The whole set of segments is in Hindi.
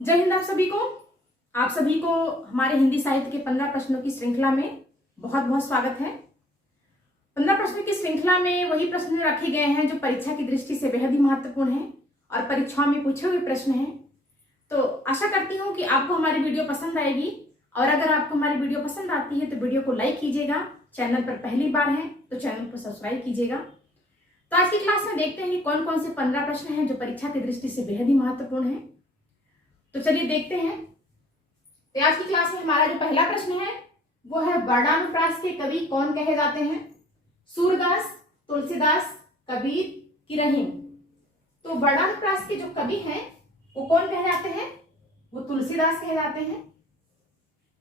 जय हिंद आप सभी को हमारे हिंदी साहित्य के 15 प्रश्नों की श्रृंखला में बहुत बहुत स्वागत है। 15 प्रश्नों की श्रृंखला में वही प्रश्न रखे गए हैं जो परीक्षा की दृष्टि से बेहद ही महत्वपूर्ण हैं और परीक्षाओं में पूछे हुए प्रश्न हैं। तो आशा करती हूँ कि आपको हमारी वीडियो पसंद आएगी और अगर आपको हमारी वीडियो पसंद आती है तो वीडियो को लाइक कीजिएगा। चैनल पर पहली बार है तो चैनल को सब्सक्राइब कीजिएगा। तो आज की क्लास में देखते हैं कि कौन कौन से 15 प्रश्न हैं जो परीक्षा की दृष्टि से बेहद ही महत्वपूर्ण है। तो चलिए देखते हैं। तो आज की क्लास में हमारा जो पहला प्रश्न है वो है वर्णानुप्रास के कवि कौन कहे जाते हैं? सूरदास, तुलसीदास, कबीर की रहीम। तो वर्णानुप्रास के जो कवि हैं वो कौन कहे जाते हैं? वो तुलसीदास कहे जाते हैं।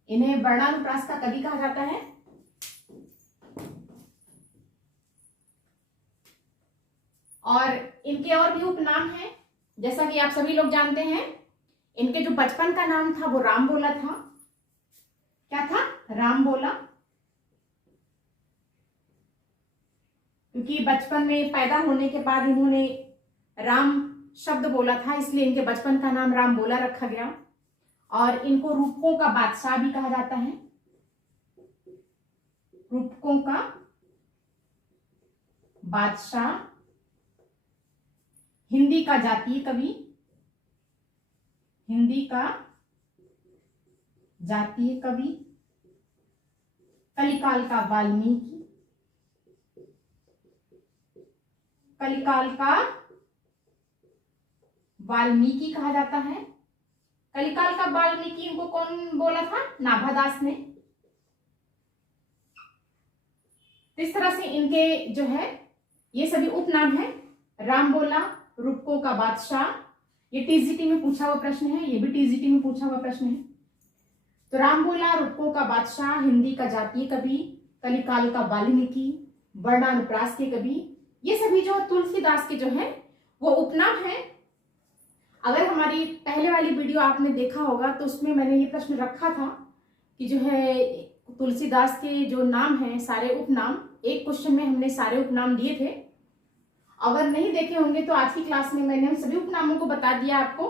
इन्हें वर्णानुप्रास का कवि कहा जाता है। और इनके और भी उपनाम हैं, जैसा कि आप सभी लोग जानते हैं। इनके जो बचपन का नाम था वो राम बोला था। क्या था? राम बोला। क्योंकि बचपन में पैदा होने के बाद इन्होंने राम शब्द बोला था, इसलिए इनके बचपन का नाम राम बोला रखा गया। और इनको रूपकों का बादशाह भी कहा जाता है। रूपकों का बादशाह, हिंदी का जातीय कवि, हिंदी का जातीय कवि, कलिकाल का वाल्मीकि, कलिकाल का वाल्मीकि कहा जाता है। कलिकाल का वाल्मीकि इनको कौन बोला था? नाभादास ने। इस तरह से इनके जो है ये सभी उपनाम है। राम बोला, रूपकों का बादशाह, ये टीजीटी में पूछा हुआ प्रश्न है, ये भी टीजीटी में पूछा हुआ प्रश्न है। तो राम बोला, रूपकों का बादशाह, हिंदी का जातीय कवि, कलिकाल का वाल्मीकि, वर्णानुप्रास के कवि, ये सभी जो तुलसीदास के जो है वो उपनाम है। अगर हमारी पहले वाली वीडियो आपने देखा होगा तो उसमें मैंने ये प्रश्न रखा था कि जो है तुलसीदास के जो नाम हैं सारे उपनाम, एक क्वेश्चन में हमने सारे उपनाम दिए थे। अगर नहीं देखे होंगे तो आज की क्लास में मैंने उन सभी उपनामों को बता दिया आपको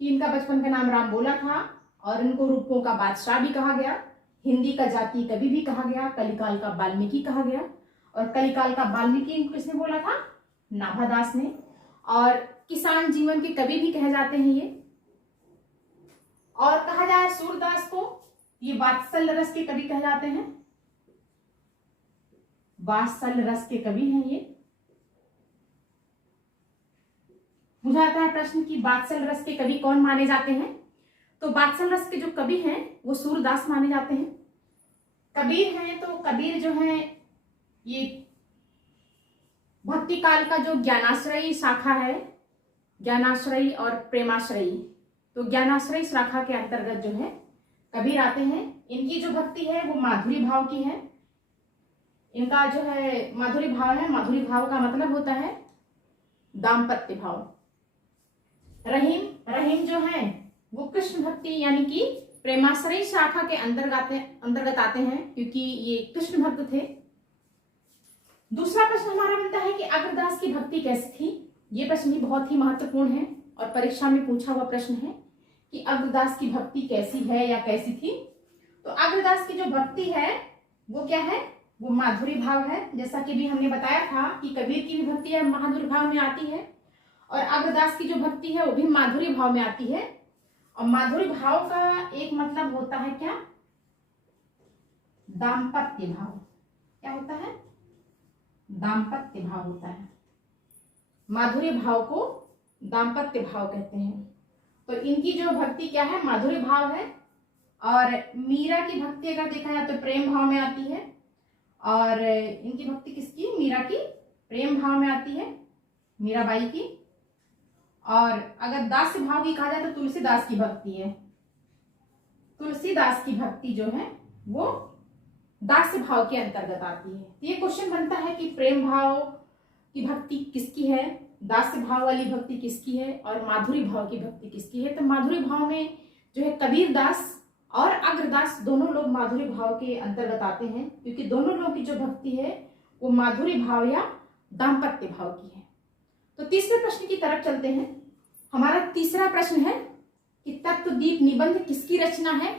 कि इनका बचपन का नाम राम बोला था और इनको रूपकों का बादशाह भी कहा गया, हिंदी का जातीय कवि भी कहा गया, कलिकाल का वाल्मीकि कहा गया। और कलिकाल का वाल्मीकि इनको किसने बोला था? नाभादास ने। और किसान जीवन के कवि भी कहे जाते हैं ये। और कहा जाए सूरदास को, ये वात्सल्य रस के कवि कहे जाते हैं। वात्सल्य रस के कवि हैं ये। मुझे आता है प्रश्न कि वात्सल्य रस के कवि कौन माने जाते हैं? तो वात्सल्य रस के जो कवि हैं वो सूरदास माने जाते हैं। कबीर हैं तो कबीर जो है ये भक्ति काल का जो ज्ञानाश्रयी शाखा है, ज्ञानाश्रयी और प्रेमाश्रयी, तो ज्ञानाश्रयी शाखा के अंतर्गत जो है कबीर आते हैं। इनकी जो भक्ति है वो माधुरी भाव की है। इनका जो है माधुरी भाव है। माधुरी भाव का मतलब होता है दाम्पत्य भाव। रहीम जो है वो कृष्ण भक्ति यानी कि प्रेमाश्रयी शाखा के अंतर्गत आते हैं क्योंकि ये कृष्ण भक्त थे। दूसरा प्रश्न हमारा बनता है कि अग्रदास की भक्ति कैसी थी? ये प्रश्न भी बहुत ही महत्वपूर्ण है और परीक्षा में पूछा हुआ प्रश्न है कि अग्रदास की भक्ति कैसी है या कैसी थी। तो अग्रदास की जो भक्ति है वो क्या है? वो माधुरी भाव है। जैसा कि भी हमने बताया था कि कबीर की भी भक्ति माधुरी भाव में आती है और अग्रदास की जो भक्ति है वो भी माधुरी भाव में आती है। और माधुरी भाव का एक मतलब होता है क्या? दाम्पत्य भाव। क्या होता है? दाम्पत्य भाव होता है। माधुरी भाव को दाम्पत्य भाव कहते हैं। तो इनकी जो भक्ति क्या है? माधुरी भाव है। और मीरा की भक्ति अगर देखा जाए तो प्रेम भाव में आती है। और इनकी भक्ति किसकी? मीरा की प्रेम भाव में आती है, मीराबाई की। और अगर दास्य भाव की कहा जाए तो तुलसीदास की भक्ति है। तुलसीदास की भक्ति जो है वो दास्य भाव के अंतर्गत आती है। तो ये क्वेश्चन बनता है कि प्रेम भाव की भक्ति किसकी है, दास्य भाव वाली भक्ति किसकी है और माधुरी भाव की भक्ति किसकी है। तो माधुरी भाव में जो है कबीर दास और अग्रदास दोनों लोग माधुरी भाव के अंतर्गत आते हैं क्योंकि दोनों लोगों की जो भक्ति है वो माधुरी भाव या दाम्पत्य भाव की है। तो तीसरे प्रश्न की तरफ चलते हैं। हमारा तीसरा प्रश्न है कि तत्व तत्वदीप निबंध किसकी रचना है?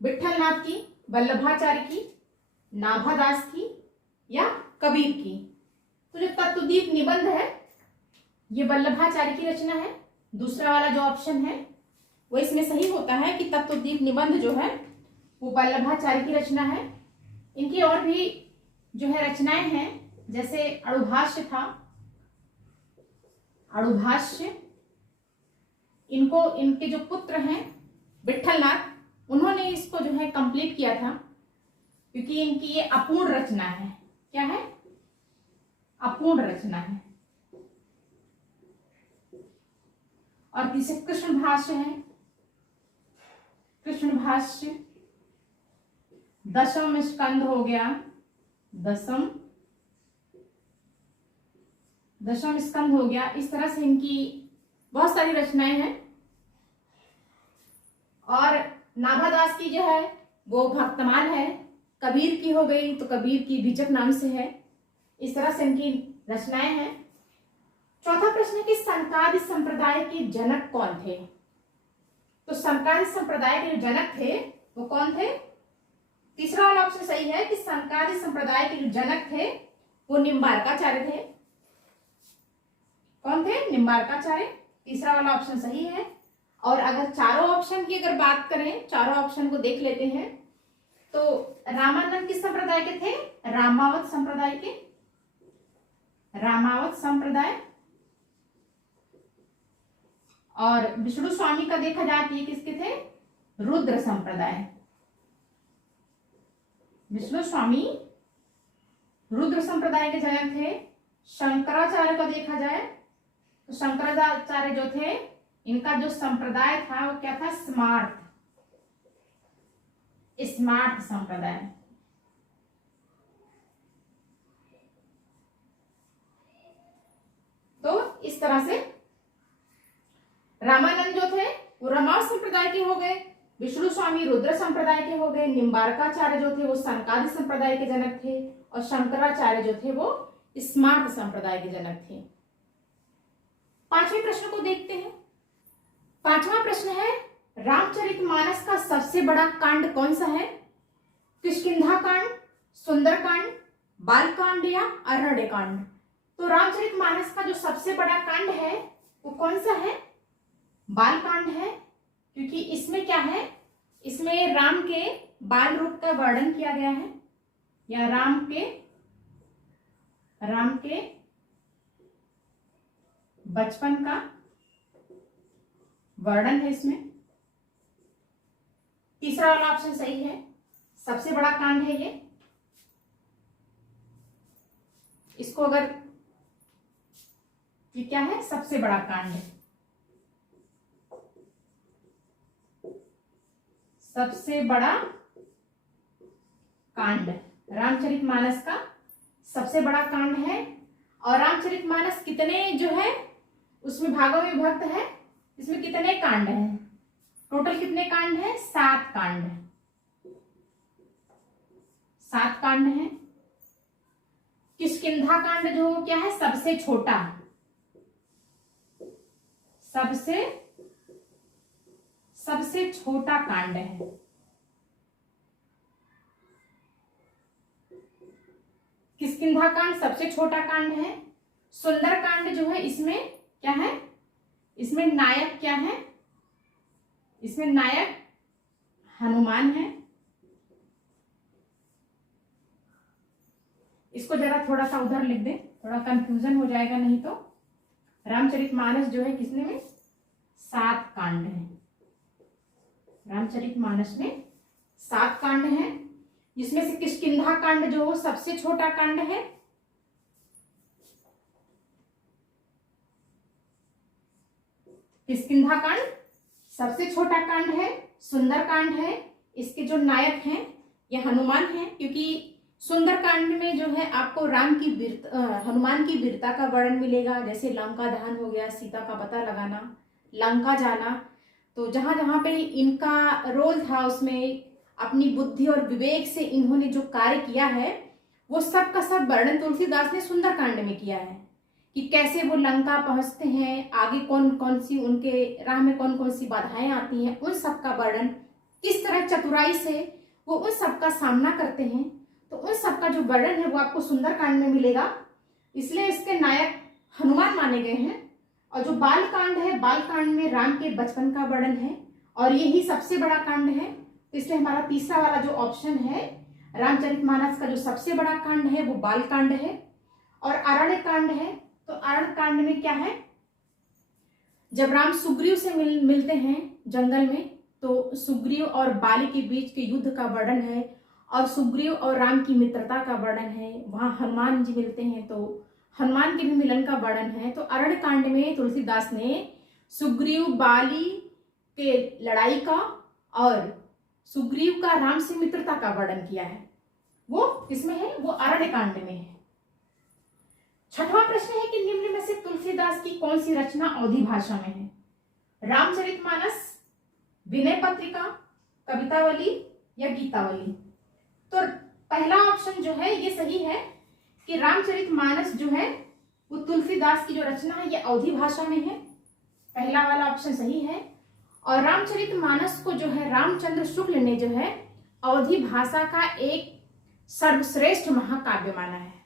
विट्ठलनाथ की, वल्लभाचार्य की, नाभादास की या कबीर की? तो जो तत्वदीप निबंध है ये वल्लभाचार्य की रचना है। दूसरा वाला जो ऑप्शन है वो इसमें सही होता है कि तत्वदीप निबंध जो है वो वल्लभाचार्य की रचना है। इनकी और भी जो है रचनाएं हैं, जैसे अणुभाष्य था, अणुभाष्य, इनके जो पुत्र हैं विट्ठलनाथ उन्होंने इसको जो है कंप्लीट किया था, क्योंकि इनकी ये अपूर्ण रचना है। क्या है? अपूर्ण रचना है। और तीसरे कृष्ण भाष्य है। कृष्ण भाष्य 10वां स्कंद हो गया, 10वां स्कंद हो गया। इस तरह से इनकी बहुत सारी रचनाएं हैं। और नाभादास की जो है वो भक्तमाल है। कबीर की हो गई तो कबीर की विजक नाम से है। इस तरह से इनकी रचनाएं हैं। चौथा प्रश्न है कि संकादि संप्रदाय के जनक कौन थे? तो संकादि संप्रदाय के जो जनक थे वो कौन थे? तीसरा वाला ऑप्शन सही है कि संकादि संप्रदाय के जो जनक थे वो निम्बार्काचार्य थे। कौन थे? निम्बार्काचार्य। तीसरा वाला ऑप्शन सही है। और अगर चारों ऑप्शन की अगर बात करें, चारों ऑप्शन को देख लेते हैं, तो रामानंद किस संप्रदाय के थे? रामावत संप्रदाय के, रामावत संप्रदाय। और विष्णु स्वामी का देखा जाए तो ये किसके थे? रुद्र संप्रदाय। विष्णु स्वामी रुद्र संप्रदाय के जनक थे। शंकराचार्य को देखा जाए तो शंकराचार्य जो थे इनका जो संप्रदाय था वो क्या था? स्मार्त संप्रदाय। तो इस तरह से रामानंद जो थे वो रमाव संप्रदाय के हो गए, विष्णु स्वामी रुद्र संप्रदाय के हो गए, निम्बार्काचार्य जो थे वो संकादि संप्रदाय के जनक थे, और शंकराचार्य जो थे वो स्मार्त संप्रदाय के जनक थे। पांचवें प्रश्न को देखते हैं। पांचवा प्रश्न है रामचरितमानस का सबसे बड़ा कांड कौन सा है? किष्किंधा कांड, सुंदरकांड, बालकांड या अरण्यकांड? तो रामचरितमानस का जो सबसे बड़ा कांड है वो कौन सा है? बालकांड है, क्योंकि इसमें क्या है? इसमें राम के बाल रूप का वर्णन किया गया है, या राम के बचपन का वर्णन है इसमें। तीसरा वाला ऑप्शन सही है, सबसे बड़ा कांड है ये। इसको अगर ये क्या है? सबसे बड़ा कांड है। सबसे बड़ा कांड रामचरितमानस का सबसे बड़ा कांड है। और रामचरितमानस कितने जो है उसमें भागों में विभक्त है? इसमें कितने कांड हैं? टोटल कितने कांड हैं? 7 कांड है। 7 कांड है। किष्किंधा कांड जो क्या है? सबसे छोटा, सबसे छोटा कांड है। किष्किंधा कांड सबसे छोटा कांड है। सुंदर कांड जो है इसमें क्या है? इसमें नायक क्या है? इसमें नायक हनुमान है। इसको जरा थोड़ा सा उधर लिख दें, थोड़ा कंफ्यूजन हो जाएगा नहीं तो। रामचरितमानस जो है किसने में? 7 कांड है। रामचरितमानस में 7 कांड है, जिसमें से किष्किंधा कांड जो सबसे छोटा कांड है। किष्किंधा कांड सबसे छोटा कांड है। सुंदर कांड है, इसके जो नायक हैं ये हनुमान हैं, क्योंकि सुंदर कांड में जो है आपको हनुमान की वीरता का वर्णन मिलेगा, जैसे लंका दहन हो गया, सीता का पता लगाना, लंका जाना। तो जहां जहां पे इनका रोल था उसमें अपनी बुद्धि और विवेक से इन्होंने जो कार्य किया है वो सब का सब वर्णन तुलसीदास ने सुंदरकांड में किया है। कि कैसे वो लंका पहुंचते हैं, आगे कौन कौन सी उनके राह में कौन कौन सी बाधाएं आती हैं, उन सब का वर्णन, किस तरह चतुराई से वो उन सब का सामना करते हैं। तो उन सब का जो वर्णन है वो आपको सुंदरकांड में मिलेगा, इसलिए इसके नायक हनुमान माने गए हैं। और जो बाल कांड है, बाल कांड में राम के बचपन का वर्णन है और यही सबसे बड़ा कांड है। तो इसलिए हमारा तीसरा वाला जो ऑप्शन है, रामचरितमानस का जो सबसे बड़ा कांड है वो बाल कांड है। और अरण्य कांड है, तो अरण्य कांड में क्या है, जब राम सुग्रीव से मिलते हैं जंगल में, तो सुग्रीव और बाली के बीच के युद्ध का वर्णन है और सुग्रीव और राम की मित्रता का वर्णन है। वहां हनुमान जी मिलते हैं तो हनुमान के भी मिलन का वर्णन है। तो अरण्य कांड में तुलसीदास ने सुग्रीव बाली के लड़ाई का और सुग्रीव का राम से मित्रता का वर्णन किया है। वो किसमें है, वो अरण्य कांड में है। छठवां प्रश्न है कि निम्न में से तुलसीदास की कौन सी रचना अवधी भाषा में है? रामचरितमानस, विनय पत्रिका, कवितावली या गीतावली? तो पहला ऑप्शन जो है ये सही है कि रामचरितमानस जो है वो तुलसीदास की जो रचना है ये अवधी भाषा में है। पहला वाला ऑप्शन सही है। और रामचरितमानस को जो है रामचंद्र शुक्ल ने जो है अवधी भाषा का एक सर्वश्रेष्ठ महाकाव्य माना है।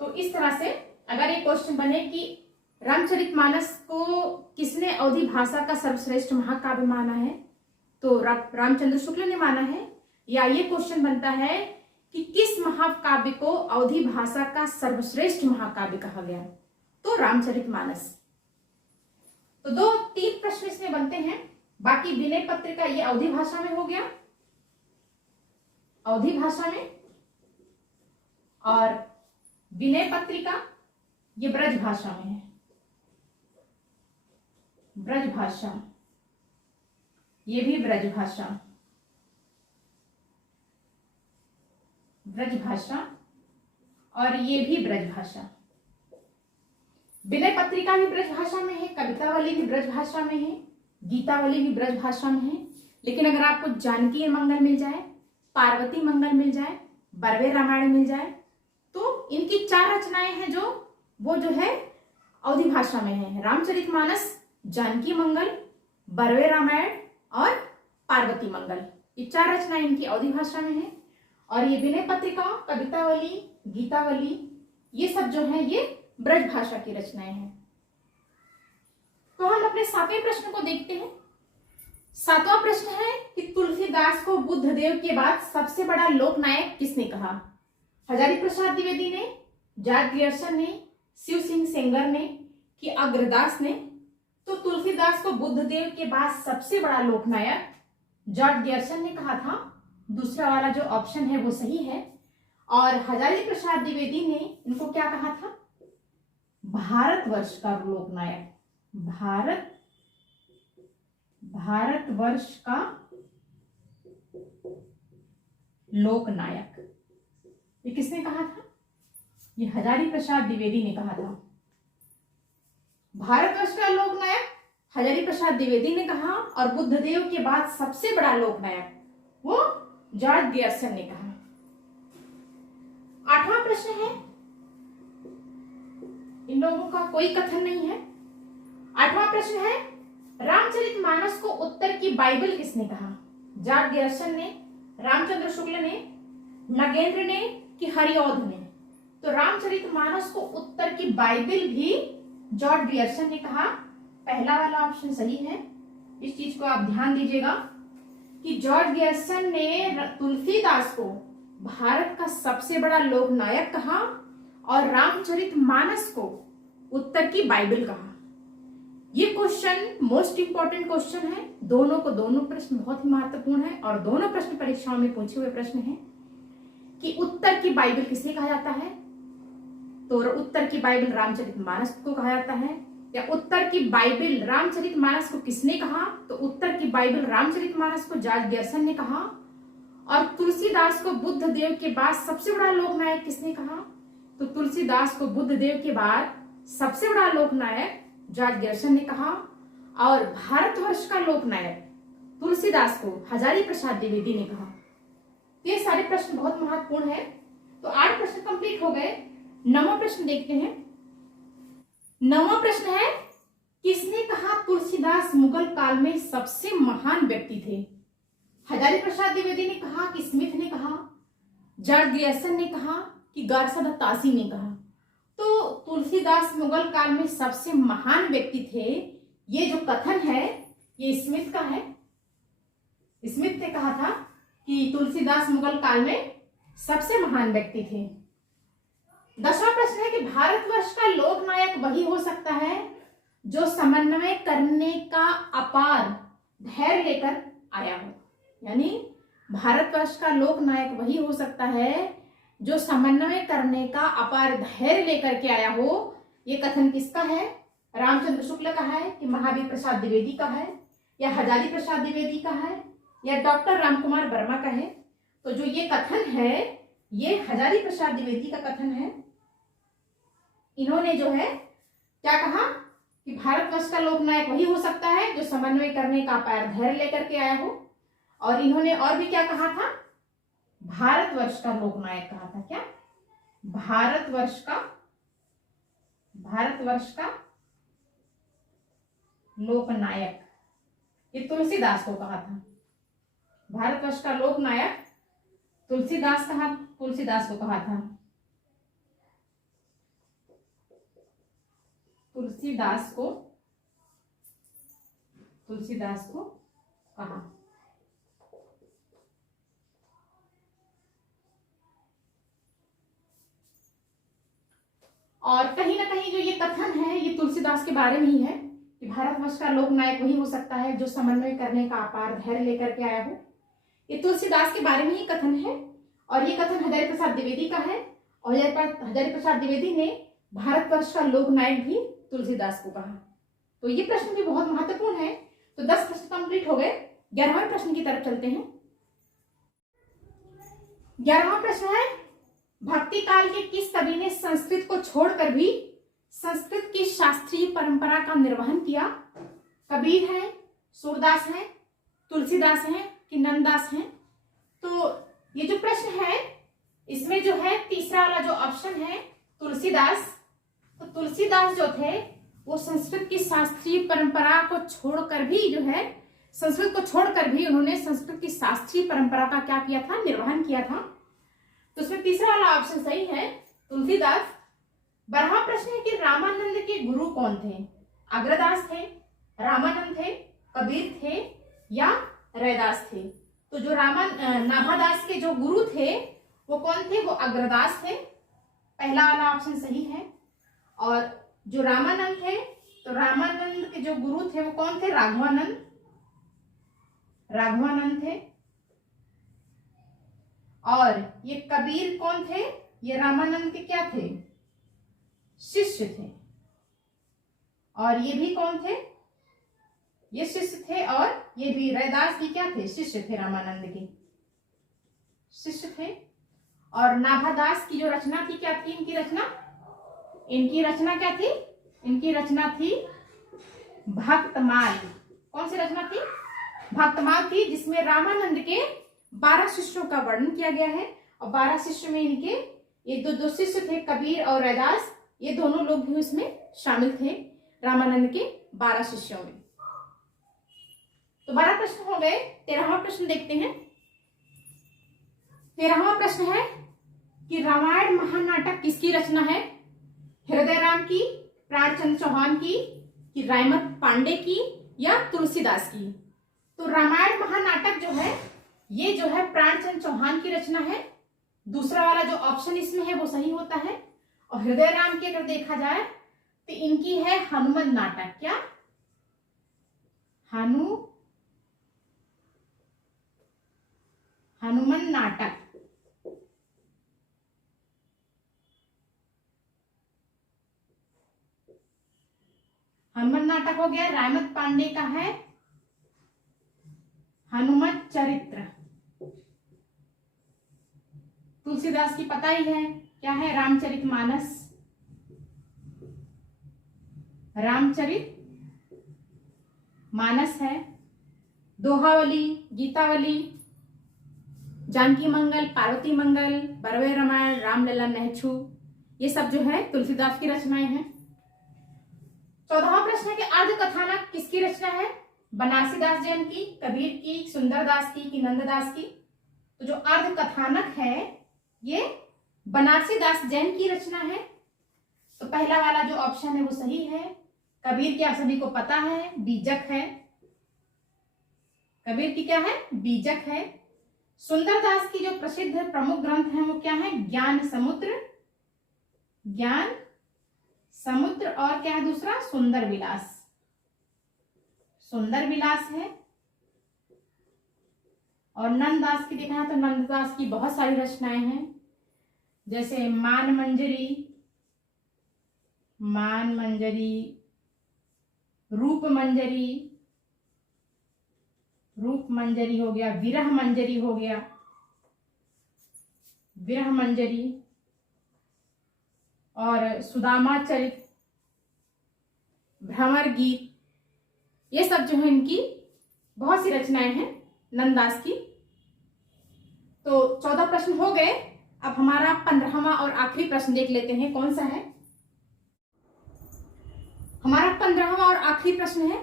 तो इस तरह से अगर ये क्वेश्चन बने कि रामचरितमानस को किसने अवधी भाषा का सर्वश्रेष्ठ महाकाव्य माना है, तो रामचंद्र शुक्ल ने माना है। या ये क्वेश्चन बनता है कि किस महाकाव्य को अवधी भाषा का सर्वश्रेष्ठ महाकाव्य कहा गया, तो रामचरितमानस। तो 2-3 प्रश्न इसमें बनते हैं। बाकी विनय पत्रिका ये अवधी भाषा में हो गया, अवधी भाषा में, और विनय पत्रिका ये ब्रज भाषा में है, ब्रज भाषा, ये भी ब्रज भाषा, ब्रज भाषा, और ये भी ब्रज भाषा। विनय पत्रिका भी ब्रज भाषा में है, कवितावली भी ब्रज भाषा में है, गीतावली भी ब्रज भाषा में है। लेकिन अगर आपको जानकी मंगल मिल जाए, पार्वती मंगल मिल जाए, बरवे रामायण मिल जाए, तो इनकी 4 रचनाएं हैं जो वो जो है अवधी भाषा में है। रामचरितमानस, जानकी मंगल, बरवे रामायण और पार्वती मंगल, ये 4 रचनाएं इनकी अवधी भाषा में है। और ये विनय पत्रिका, कवितावली, गीतावली, ये सब जो है ये ब्रज भाषा की रचनाएं हैं। तो हम अपने 7वें प्रश्न को देखते हैं। 7वां प्रश्न है कि तुलसीदास को बुद्धदेव के बाद सबसे बड़ा लोकनायक किसने कहा? हजारी प्रसाद द्विवेदी ने, जॉर्ज ग्रियर्सन ने, शिव सिंह सेंगर ने कि अग्रदास ने? तो तुलसीदास को बुद्धदेव के बाद सबसे बड़ा लोकनायक जॉर्ज ग्रियर्सन ने कहा था। दूसरा वाला जो ऑप्शन है वो सही है। और हजारी प्रसाद द्विवेदी ने इनको क्या कहा था? भारतवर्ष का लोकनायक, भारतवर्ष का लोकनायक, ये किसने कहा था? ये हजारी प्रसाद द्विवेदी ने कहा था। भारतवर्ष का लोकनायक हजारी प्रसाद द्विवेदी ने कहा, और बुद्धदेव के बाद सबसे बड़ा लोकनायक वो जॉर्ज ग्रियर्सन ने कहा। 8वां प्रश्न है, इन लोगों का कोई कथन नहीं है। 8वां प्रश्न है, रामचरितमानस को उत्तर की बाइबल किसने कहा? जॉर्ज ग्रियर्सन ने, रामचंद्र शुक्ल ने, नगेंद्र ने कि हरिऔध ने? तो रामचरितमानस को उत्तर की बाइबल भी जॉर्ज ग्रियर्सन ने कहा। पहला वाला ऑप्शन सही है। इस चीज को आप ध्यान दीजिएगा कि जॉर्ज ग्रियर्सन ने तुलसीदास को भारत का सबसे बड़ा लोकनायक कहा और रामचरितमानस को उत्तर की बाइबल कहा। ये क्वेश्चन मोस्ट इंपॉर्टेंट क्वेश्चन है। दोनों प्रश्न बहुत ही महत्वपूर्ण है और दोनों प्रश्न परीक्षाओं में पूछे हुए प्रश्न हैं कि उत्तर की बाइबल किसे कहा जाता है। तो उत्तर की बाइबल रामचरितमानस को कहा जाता है, या उत्तर की बाइबल रामचरितमानस को किसने कहा? तो उत्तर की बाइबल रामचरितमानस को जॉर्ज ग्रियर्सन ने कहा। और तुलसीदास को बुद्धदेव के बाद सबसे बड़ा लोकनायक किसने कहा? तो तुलसीदास को बुद्धदेव के बाद सबसे बड़ा लोकनायक जॉर्ज ग्रियर्सन ने कहा। और भारतवर्ष का लोकनायक तुलसीदास को हजारी प्रसाद द्विवेदी ने कहा। ये सारे प्रश्न बहुत महत्वपूर्ण है। तो 8 प्रश्न कंप्लीट हो गए। 9वां प्रश्न देखते हैं। 9वां प्रश्न है, किसने कहा तुलसीदास मुगल काल में सबसे महान व्यक्ति थे? हजारी प्रसाद द्विवेदी ने कहा कि स्मिथ ने कहा, जॉर्ज ग्रियर्सन ने कहा कि गार्सा द तासी ने कहा? तो तुलसीदास मुगल काल में सबसे महान व्यक्ति थे, ये जो कथन है ये स्मिथ का है। स्मिथ ने कहा था कि तुलसीदास मुगल काल में सबसे महान व्यक्ति थे। 10वां प्रश्न है कि भारतवर्ष का लोकनायक वही हो सकता है जो समन्वय करने का अपार धैर्य लेकर आया हो। यानी भारतवर्ष का लोकनायक वही हो सकता है जो समन्वय करने का अपार धैर्य लेकर के आया हो। ये कथन किसका है? रामचंद्र शुक्ल का है कि महावीर प्रसाद द्विवेदी का है, या हजारी प्रसाद द्विवेदी का है, या डॉक्टर रामकुमार वर्मा का है? तो जो ये कथन है ये हजारी प्रसाद द्विवेदी का कथन है। इन्होंने जो है क्या कहा कि भारतवर्ष का लोकनायक वही हो सकता है जो समन्वय करने का अपार धैर्य लेकर के आया हो। और इन्होंने और भी क्या कहा था? भारतवर्ष का लोकनायक कहा था। क्या? भारतवर्ष का लोकनायक, ये तुलसीदास को कहा था। भारतवर्ष का लोकनायक तुलसीदास को कहा था। तुलसीदास को कहा। और कहीं ना कहीं जो ये कथन है ये तुलसीदास के बारे में ही है कि भारतवर्ष का लोकनायक वही हो सकता है जो समन्वय करने का अपार धैर्य लेकर के आया हो। ये तुलसीदास के बारे में ही कथन है। और ये कथन हजारी प्रसाद द्विवेदी का है। और हजारी प्रसाद द्विवेदी ने भारतवर्ष का लोकनायक भी तुलसीदास को कहा। तो ये प्रश्न भी बहुत महत्वपूर्ण है। तो 10 प्रश्न कंप्लीट हो गए। 11वें प्रश्न की तरफ चलते हैं। 11वां प्रश्न है, भक्ति काल के किस कवि ने संस्कृत को छोड़कर भी संस्कृत की शास्त्रीय परंपरा का निर्वहन किया? कबीर है, सूरदास है, तुलसीदास है कि नंददास है? तो ये जो प्रश्न है इसमें जो है तीसरा वाला जो ऑप्शन है तुलसीदास। तो तुलसीदास जो थे वो संस्कृत की शास्त्रीय परंपरा को छोड़कर भी जो है संस्कृत को छोड़कर भी उन्होंने संस्कृत की शास्त्रीय परंपरा का क्या किया था? निर्वहन किया था। तो उसमें तीसरा वाला ऑप्शन सही है, तुलसीदास। 12वां प्रश्न है कि रामानंद के गुरु कौन थे? अग्रदास थे, रामानंद थे, कबीर थे या रैदास थे? तो जो नाभादास के जो गुरु थे वो कौन थे? वो अग्रदास थे। पहला वाला ऑप्शन सही है। और जो रामानंद थे तो रामानंद के जो गुरु थे वो कौन थे? राघवानंद थे। और ये कबीर कौन थे? ये रामानंद के क्या थे? शिष्य थे। और ये भी कौन थे? ये शिष्य थे। और ये भी रैदास भी क्या थे? शिष्य थे, रामानंद के शिष्य थे। और नाभादास की जो रचना थी क्या थी? इनकी रचना क्या थी? इनकी रचना थी भक्तमाल। कौन सी रचना थी? भक्तमाल थी, जिसमें रामानंद के 12 शिष्यों का वर्णन किया गया है। और 12 शिष्य में इनके ये दो शिष्य थे, कबीर और रैदास, ये दोनों लोग भी उसमें शामिल थे रामानंद के 12 शिष्यों में। तो 12 प्रश्न हो गए। 13वां प्रश्न देखते हैं। 13वां प्रश्न है कि रामायण महानाटक किसकी रचना है? हृदयराम की, प्राणचंद्र चौहान की, कि रायमत पांडे की या तुलसीदास की? तो रामायण महानाटक जो है ये जो है प्राणचंद्र चौहान की रचना है। दूसरा वाला जो ऑप्शन इसमें है वो सही होता है। और हृदयराम की अगर देखा जाए तो इनकी है हनुमान नाटक। क्या? हनुमान नाटक। हनुमान नाटक हो गया। रायमत पांडे का है हनुमत चरित्र। तुलसीदास की पता ही है क्या है? रामचरितमानस। मानस है। दोहावली, गीतावली, जानकी मंगल, पार्वती मंगल, बरवे रामायण, रामलला, नहछू, ये सब जो है तुलसीदास की रचनाएं हैं। 14वां प्रश्न है कि अर्ध कथानक किसकी रचना है? बनारसीदास जैन की, कबीर की, सुंदरदास की नंददास की? तो जो अर्ध कथानक है ये बनारसीदास जैन की रचना है। तो पहला वाला जो ऑप्शन है वो सही है। कबीर की आप सभी को पता है बीजक है। कबीर की क्या है? बीजक है। सुंदरदास की जो प्रसिद्ध प्रमुख ग्रंथ है वो क्या है? ज्ञान समुद्र, ज्ञान समुद्र, और क्या है दूसरा? सुंदर विलास, सुंदर विलास है। और नंददास की देखना है तो नंददास की बहुत सारी रचनाएं हैं, जैसे मान मंजरी, मान मंजरी, रूप मंजरी, रूप मंजरी हो गया, विरह मंजरी हो गया, विरह मंजरी, और सुदामा चरित, भ्रमर गीत, ये सब जो है इनकी बहुत सी रचनाएं हैं नंददास की। तो 14 प्रश्न हो गए। अब हमारा 15वां और आखिरी प्रश्न देख लेते हैं कौन सा है। हमारा 15वां और आखिरी प्रश्न है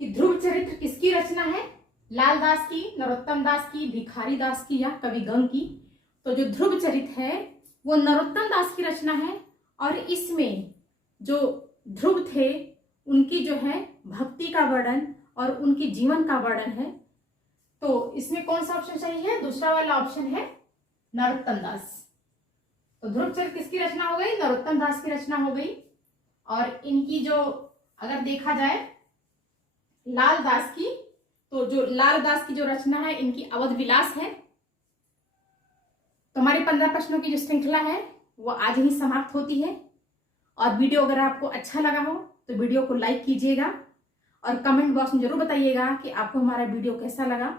कि ध्रुव चरित्र किसकी रचना है? लालदास की, नरोत्तम दास की, भिखारी दास की, या कवि गंग की? तो जो ध्रुव चरित्र है वो नरोत्तम दास की रचना है, और इसमें जो ध्रुव थे उनकी जो है भक्ति का वर्णन और उनके जीवन का वर्णन है। तो इसमें कौन सा ऑप्शन सही है? दूसरा वाला ऑप्शन है नरोत्तम दास। तो ध्रुव चरित्र किसकी रचना हो गई? नरोत्तम दास की रचना हो गई। और इनकी जो अगर देखा जाए लालदास की, तो जो लालदास की जो रचना है इनकी अवध विलास है। तो हमारी 15 प्रश्नों की जो श्रृंखला है वो आज ही समाप्त होती है। और वीडियो अगर आपको अच्छा लगा हो तो वीडियो को लाइक कीजिएगा और कमेंट बॉक्स में जरूर बताइएगा कि आपको हमारा वीडियो कैसा लगा।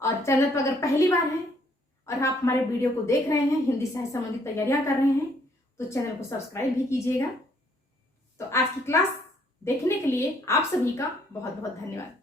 और चैनल पर अगर पहली बार है और आप हमारे वीडियो को देख रहे हैं, हिंदी साहित्य संबंधी तैयारियां कर रहे हैं, तो चैनल को सब्सक्राइब भी कीजिएगा। तो आज की क्लास देखने के लिए आप सभी का बहुत बहुत धन्यवाद।